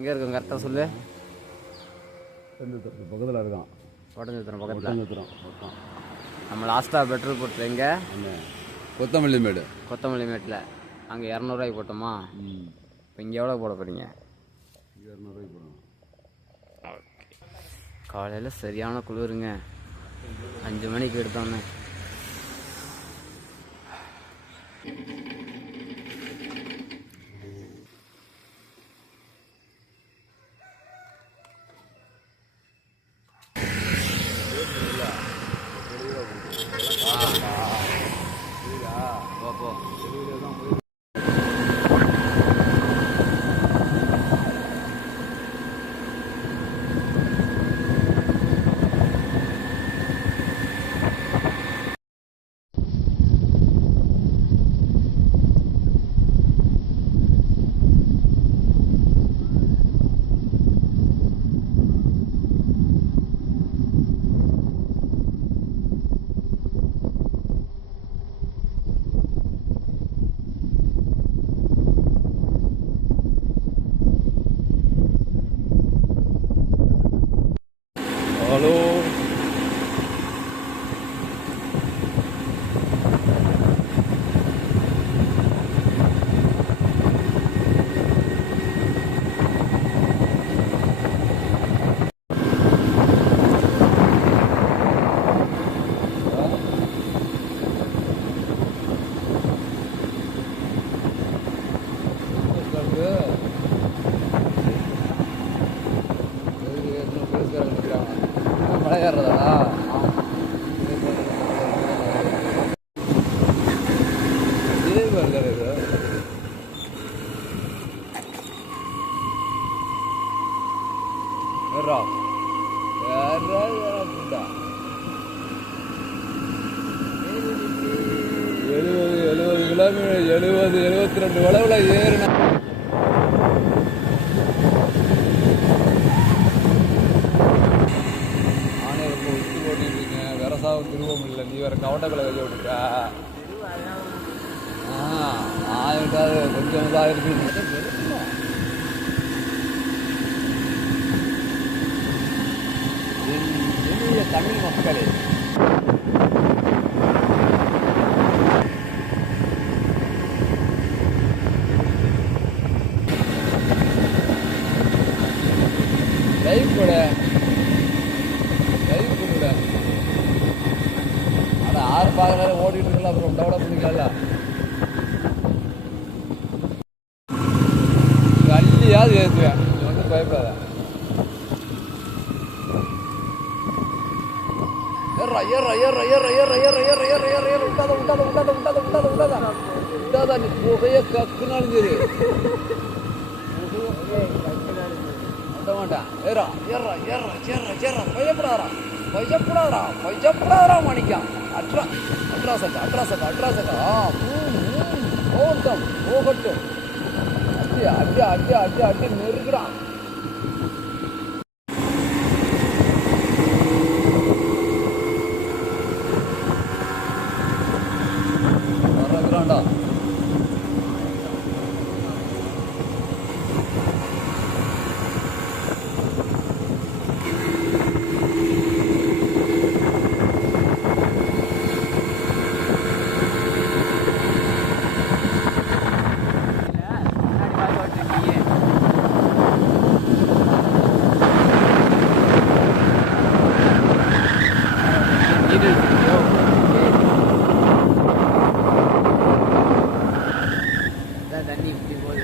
எங்கே இருக்கும் கரெக்டாக சொல்லு. பக்கத்தில் இருக்கான். ஒட்டஞ்சத்திரம் பக்கத்தில். நம்ம லாஸ்ட்டாக பெட்ரோல் போட்டு எங்கே? கொத்தமல்லி மேடு. கொத்தமல்லி மேட்டில் அங்கே 200 போட்டோமா? இப்போ இங்கே எவ்வளோ போட போகிறீங்க? 200 போடணும். காலையில் சரியான குளிருங்க. 5 மணிக்கு எடுத்தோன்னே ஹலோ மழை ஏறுறதா? கிலோமீட்டர் 72 வளவுல ஏறினா திருவோம் இல்லை. நீ வேற கவட்டக்களை வெளியே விட்டுட்டா. ஆயிட்டாது கொஞ்சம் இதாக இருக்கு. தமிழ் மக்களே, லைவ் கூட ஆறு பார்க்கற ஓடிட்டு இருக்கல. அப்புறம் டெவலப் பண்ணிக்கல. அள்ளியாவது ஏற்றுவேன். நீ வந்து பயப்படாத. ஏறா ஏறா ஏறா ஏறா ஏறா ஏறா ஏறா ஏறா ஏறா ஏறா விட்டாத விட்டாத விட்டாத விட்டாத விட்டாத விட்டாத விட்டாதா. நீ புகைய கக்குனாலும் சரி விட மாட்டான். ஏறா ஏறா ஏறா ஏறா ஏறா பயப்படாதா பயப்படாதா பயப்படாதா மணிக்கான். அட்ராசட்டா போகட்டும் போகட்டும். அடி அடி அடி அடி அடி நெருக்கிறான். வரக்கிறான்டா. தண்ணி இப்படி போகுது.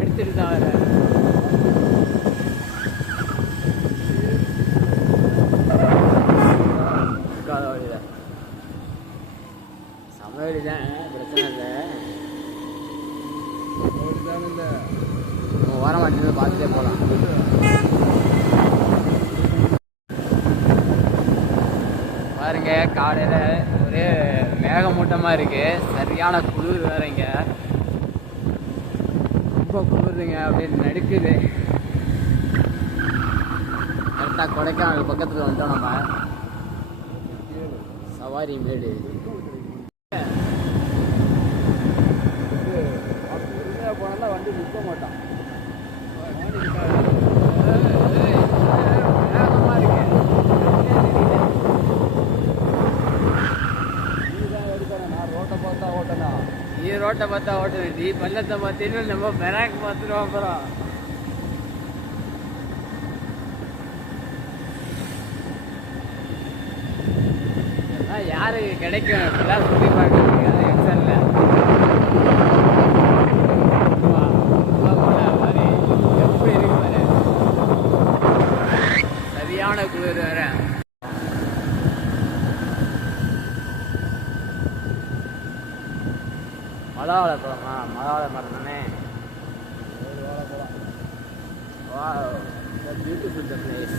எடுத்துட்டு தான் வர சமையல் தான் பிரச்சனை இல்லை. வர மாட்டேங்குது. பார்த்துட்டே போகலாம். பாருங்க, காலையில் ஒரே மேகமூட்டமாக இருக்குது. சரியான குளிர் வேறங்க. ரொம்ப குளிருங்க. அப்படியே நடுக்குது. கரெக்டாக கொடைக்கானல் பக்கத்தில் வந்துட்டோம். நம்ம சவாரி மேடு போனா வண்டி நிற்க மாட்டான். ரோட்டை பார்த்தா ஓட்டணும். நீ பள்ளத்தை பார்த்தீங்கன்னா நம்ம பெராக் பார்த்துருவோம். அப்புறம் யாருக்கு கிடைக்கும் இப்பெல்லாம் சுற்றி பார்க்கறதுக்கு? அது எக்ஸல்ல மாதிரி எப்படி இருக்கு பாரு. சரியான குளிர் வேற. மழை வளர்ப்போமா? மழை வாழை மரம் தானே. Wow, that's beautiful the place.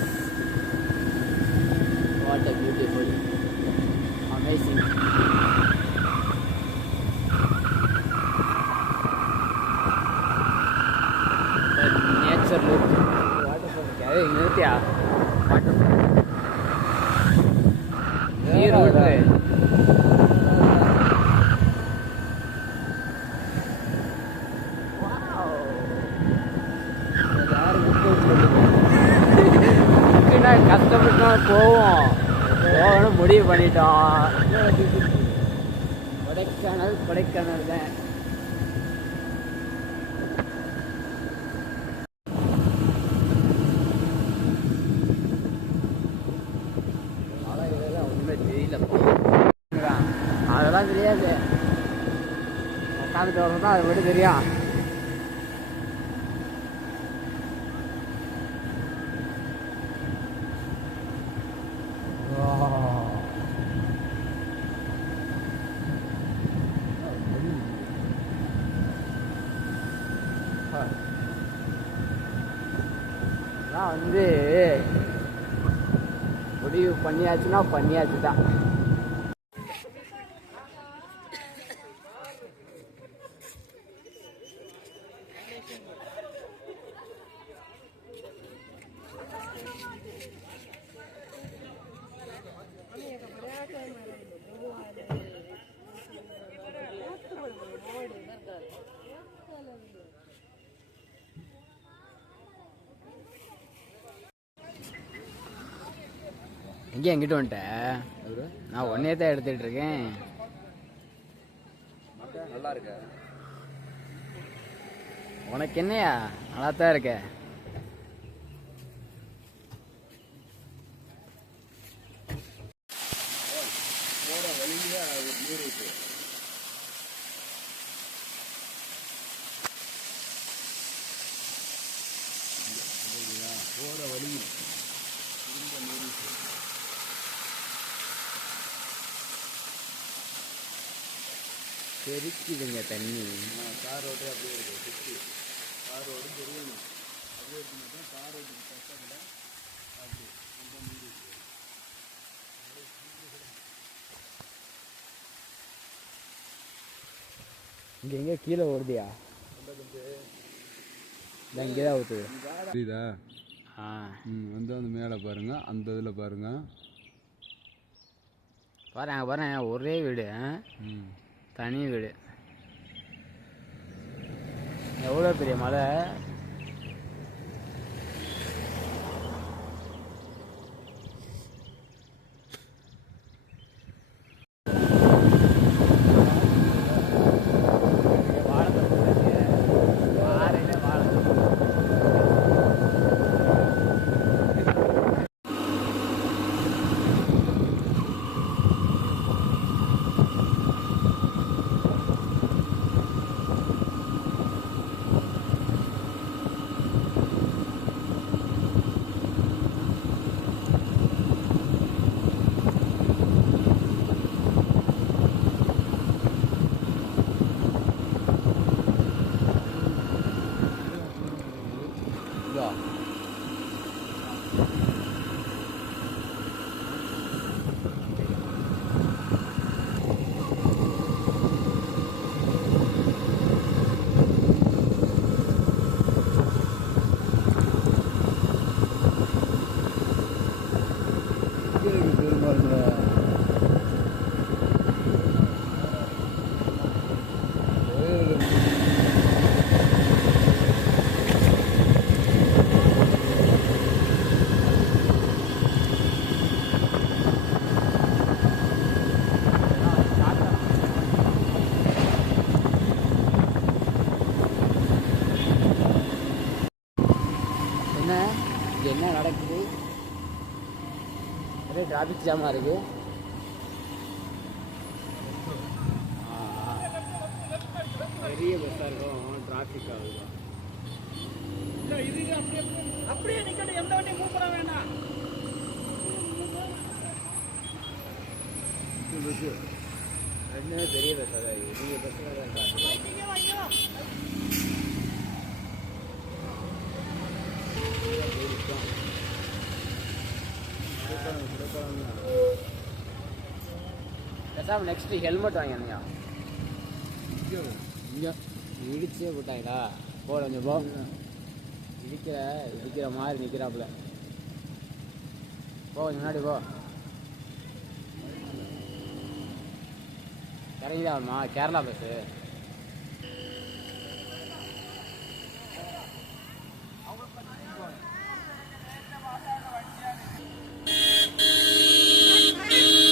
What a beautiful, amazing. The nature look. Waterfall. क्या है इन्हें क्या? Waterfall. ये रोड है. கஷ்டப்பட்டு போகணும் முடிவு பண்ணிட்டோம். கொடைக்கானல் தான். ஒன்றுமே தெரியல. அதெல்லாம் தெரியாது. உட்காந்துட்டு வரணும் தான் அது மட்டும் தெரியும். வந்து முடிவு பண்ணியாச்சுன்னா பண்ணியாச்சு தான். எங்கே எங்கிட்ட வந்துட்டேன்? நான் ஒன்னே தான் எடுத்துட்டு இருக்கேன். நல்லா இருக்க. உனக்கு என்னையா? நல்லா தான் இருக்க. போற வழியில ஒரு நீர் இருக்கு. போற வழியில் தெரிக்குதுங்க தண்ணி. கார் ரோட்டே அப்படியே இருக்கு. சுற்றி கார் ரோடு தெரியணும். அப்படியே இருக்கு மட்டும் கார் ரோட்டுக்கு பக்கத்தில் அப்படி கொஞ்சம் நீர் இருக்கு. இங்கே எங்கே கீழே ஓடுதியா? இங்கே தான் ஊற்றுது. புரியுதா? வந்து அந்த மேலே பாருங்க, அந்த இதில் பாருங்க. பாருங்க பாருங்க, ஒரே வீடு. தனி வீடு. எவ்வளோ பெரிய மலை. என்ன நடக்குது? ஒரே டிராஃபிக் ஜாமாக இருக்குது. பெரிய பஸ்ஸாக இருக்கும், டிராஃபிக் ஆகுது. அப்படியே நிக்கட்டும், எந்த வண்டியும் மூவ் பண்ண வேண்டாம். ரெண்டுமே பெரிய பஸ்ஸாக தான் இருக்குது. பெரிய பஸ்ஸில் தான் டிராஃபிக். பேசாமல் நெக்ஸ்ட்டு ஹெல்மெட் வாங்கியா? இங்கே இடிச்சே போட்டாங்களா? போ கொஞ்சம் போ. இடிக்கிற மாதிரி நிற்கிறாப்புல. போ கொஞ்சம் முன்னாடி போ. இறங்கிதான் ஆகுமா? கேரளா பஸ்ஸு.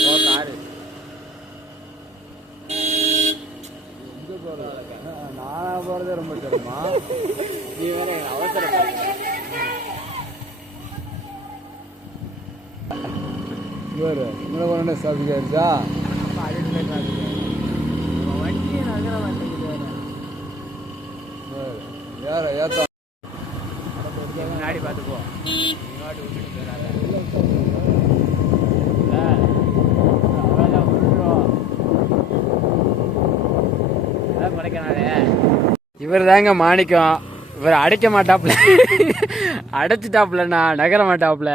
ஓ காரு எங்கே போகிறது? நானாக போகிறதே ரொம்ப சிரமமா. நீ வேற அவசரம் வேறு இங்கே போன டிராஃபிக் ஆயிடுச்சா? அடிப்படை டிராஃபிக். வண்டியை நகர மாட்டேங்குது. வேற ஏற்ற முன்னாடி பார்த்துப்போ. முன்னாடி விட்டுட்டு போயிடாத. இவர் தாங்க மாணிக்கம். இவர் அடைக்க மாட்டாப்புல, அடைச்சிட்டாப்புலண்ணா, நகர மாட்டாப்புல.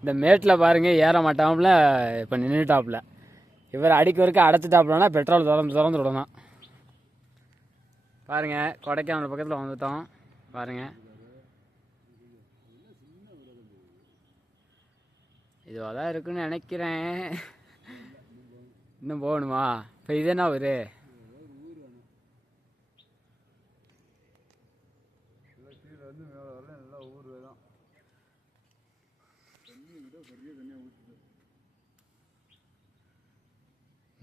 இந்த மேட்டில் பாருங்க ஏற மாட்டாப்புல. இப்போ நின்றுட்டாப்புல. இவர் அடிக்கவருக்கு அடைச்சிட்டாப்புலன்னா பெட்ரோல் திறந்து விடணும். பாருங்க, கொடைக்கானல் பக்கத்தில் வந்துட்டோம். பாருங்க, இதுவாக தான் இருக்குன்னு நினைக்கிறேன். இன்னும் போகணுமா? இப்போ இது என்ன ஒரு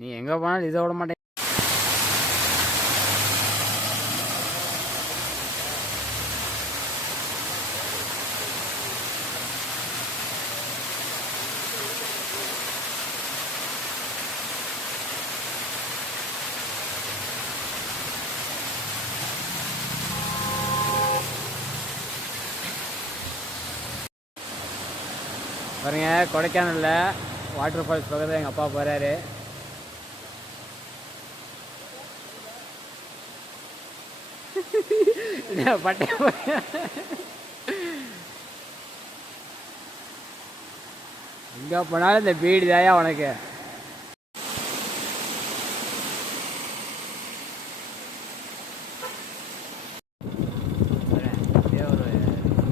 நீ எங்கே போனாலும் இதை விட மாட்டேன். பாருங்க, கொடைக்கானலில் வாட்டர் ஃபால்ஸ் பக்கத்தில் எங்கள் அப்பா போகிறாரு. பட்டைய எங்கே போனாலும் இந்த பீடி தாயா உனக்கு.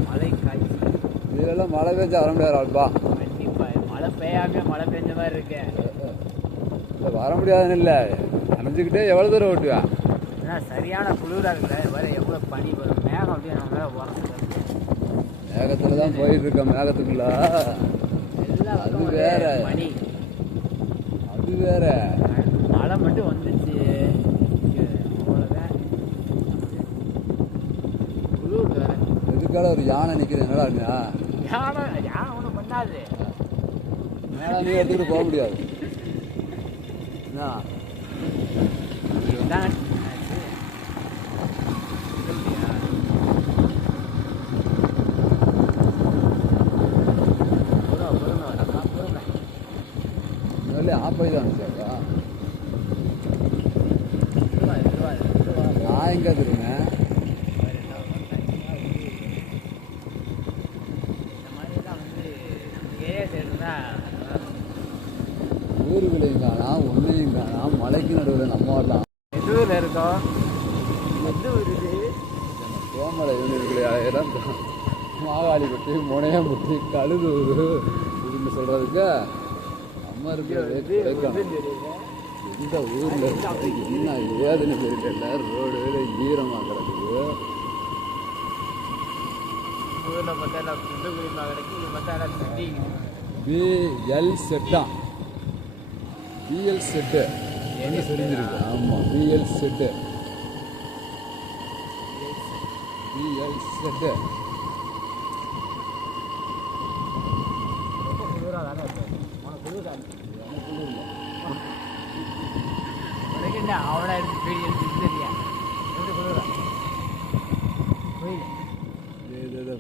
மழை காய்ச்சி இதெல்லாம் மழை பெஞ்சா வர முடியாது ஆள்பா. கண்டிப்பாக மழை பெய்யாம மழை பெஞ்ச மாதிரி இருக்கு. வர முடியாதுன்னு இல்லை, நனைஞ்சுக்கிட்டே எவ்வளோ தூரம் ஓட்டுவா? ஏன்னா சரியான குளிராக இருக்குல்ல. வேறு எவ்வளோ பனி வரும். மேகம் அப்படியே நம்ம மேலே போகிறது. மேகத்தில் தான் போயிட்டு இருக்கேன். மேகத்துக்குள்ள எல்லாம் அது வேற பனி. அது வேற. மழை மட்டும் வந்துச்சு, அவ்வளோதான். குளிர் வேற. எதுக்கால ஒரு யானை நிற்கிது என்னடா? யானை ஒன்றும் பண்ணாது. மேலே நீ எடுத்துக்கிட்டு போக முடியாது. என்ன இதுதான் ஆப்பை தான் சாக்கா. நான் எங்கே திரும்பேன்? ஊருகளையும் காணாம், ஒன்றையும் காணாம். மலைக்கு நடுவில் நம்ம வரலாம். எது ஊரில் இருக்கோம்? எது ஊர் இது? சோமலை இடம் மாகாளிப்பட்டி, முனையம்பட்டி, கழுதூர் இதுன்னு சொல்கிறதுக்கு நம்ம இருக்கிறது கிடைக்கணும். எந்த ஊரில் என்ன ஏதுன்னு தெரியல. ரோடு ஈரமாக கிடக்குது. ஊரில் பார்த்தா புது குடிமாக கிடக்கு. இது பார்த்தா தண்ணி. பிஎல் செட்டா? பிஎல் செட்டு என்ன தெரிஞ்சிருக்கு? ஆமாம், பிஎல் செட்டு. பிஎல் செட்டு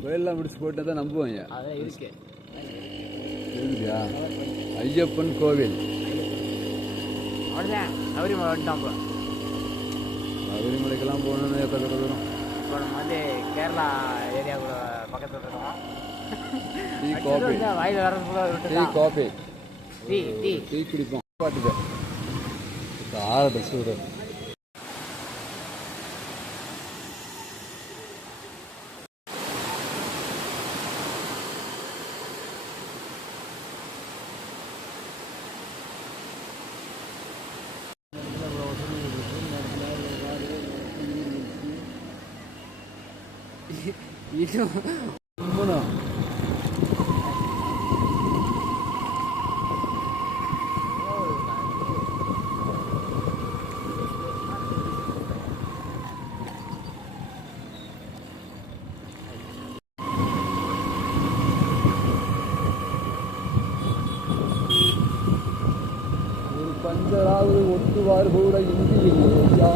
கோயிலெலாம் முடிச்சு போட்டு தான் நம்புவாங்க. அதெல்லாம் இருக்கு இருக்குதா? ஐயப்பன் கோவில் அவ்வளோதான். சபரிமலை வந்துட்டோம். இப்போ சபரிமலைக்கெல்லாம் போகணுன்னு எத்தனை தூரம்? இப்போ நம்ம வந்து கேரளா ஏரியா கூட பக்கத்தில் இருக்கோம். டீ காஃபி வாயில் tea coffee tea tea tea குடிப்போம். பாட்டுக்க ஆறட்ட சூடு. இது ஒரு பஞ்சராவது ஒட்டுவார் கூட இங்கு இல்லையா?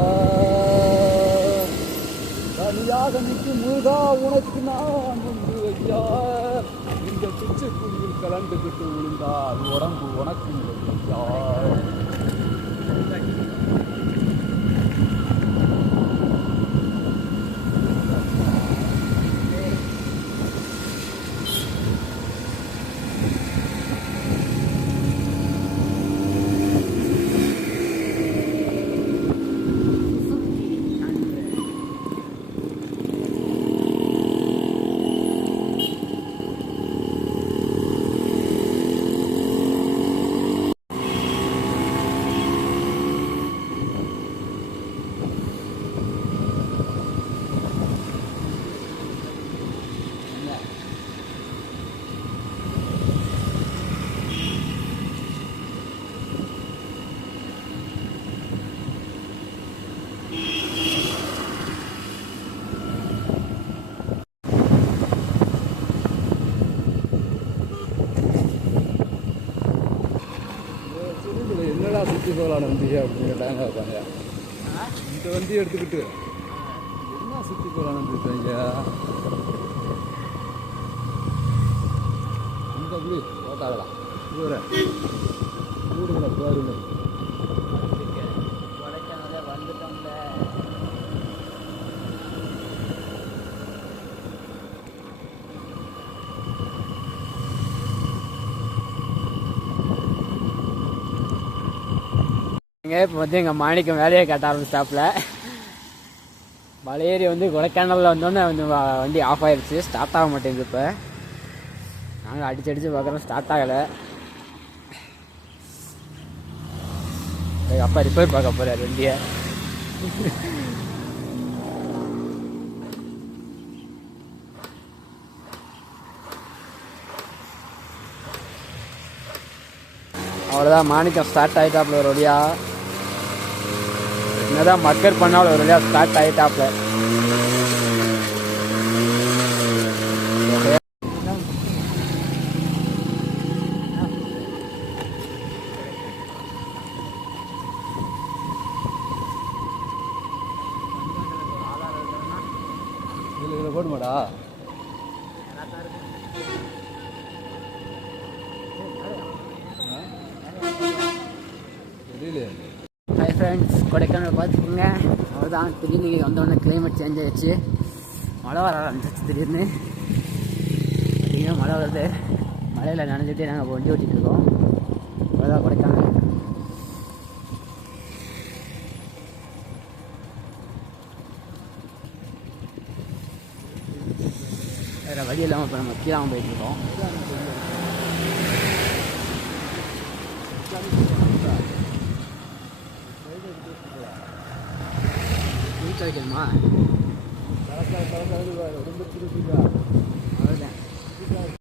தனியாக நிற்கும் முருகா உனக்கு நான் உண்டு ஐயா. இந்த பிச்சைக்குடியில் கலந்துக்கிட்டு விழுந்தால் உடம்பு உனக்கு ஐயா. என்னடா சுற்றி போகலான வண்டி அப்படின்னு கேட்டாங்க. உட்காந்து இந்த வண்டி எடுத்துக்கிட்டு என்ன சுற்றி போகலான்னு இருக்காங்க. இந்த அப்படி ஓட்டாகலாம் கூடுங்களா பாருங்க. கொடைக்கானல வந்துட்டோம்ல. இப்போ வந்து எங்கள் மாணிக்கம் வேலையை காட்ட ஆரம்பிச்சாப்புல. மலையேறி வந்து கொடைக்கானலில் வந்தோடனே வந்து வண்டி ஆஃப் ஆயிடுச்சு. ஸ்டார்ட் ஆக மாட்டேங்குது. இப்போ நாங்கள் அடிச்சு பார்க்குறோம், ஸ்டார்ட் ஆகலை. எங்கள் அப்பா ரிப்பேர் பார்க்க போகிறார் வண்டியை. அவ்வளோதான், மாணிக்கம் ஸ்டார்ட் ஆகிட்டாப்புல ஒரு வழியா. என்னதான் மக்கர் பண்ணாலும் ஒரு வழியா ஸ்டார்ட் ஆகிட்டாப்புல. இதில் போடுமாடா? ஹாய் ஃப்ரெண்ட்ஸ், கொடைக்கானல் பார்த்துக்கோங்க. அவ்வளோதான், திடீர்னு வந்தோடனே கிளைமேட் சேஞ்ச் ஆகிடுச்சு. மழை வர ஆரம்பிச்சிச்சு திடீர்னு. அதிகமாக மழை வருது. மழையில் நனைஞ்சிட்டே நாங்கள் வண்டி ஓட்டிகிட்டு இருக்கோம். அவ்வளோதான் கொடைக்கானல். வேறு வழி இல்லாமல் இப்போ நம்ம கீழாமல் போயிட்டுருக்கோம். நீச்சல் வைக்கணுமா? அவ்வளோதான்.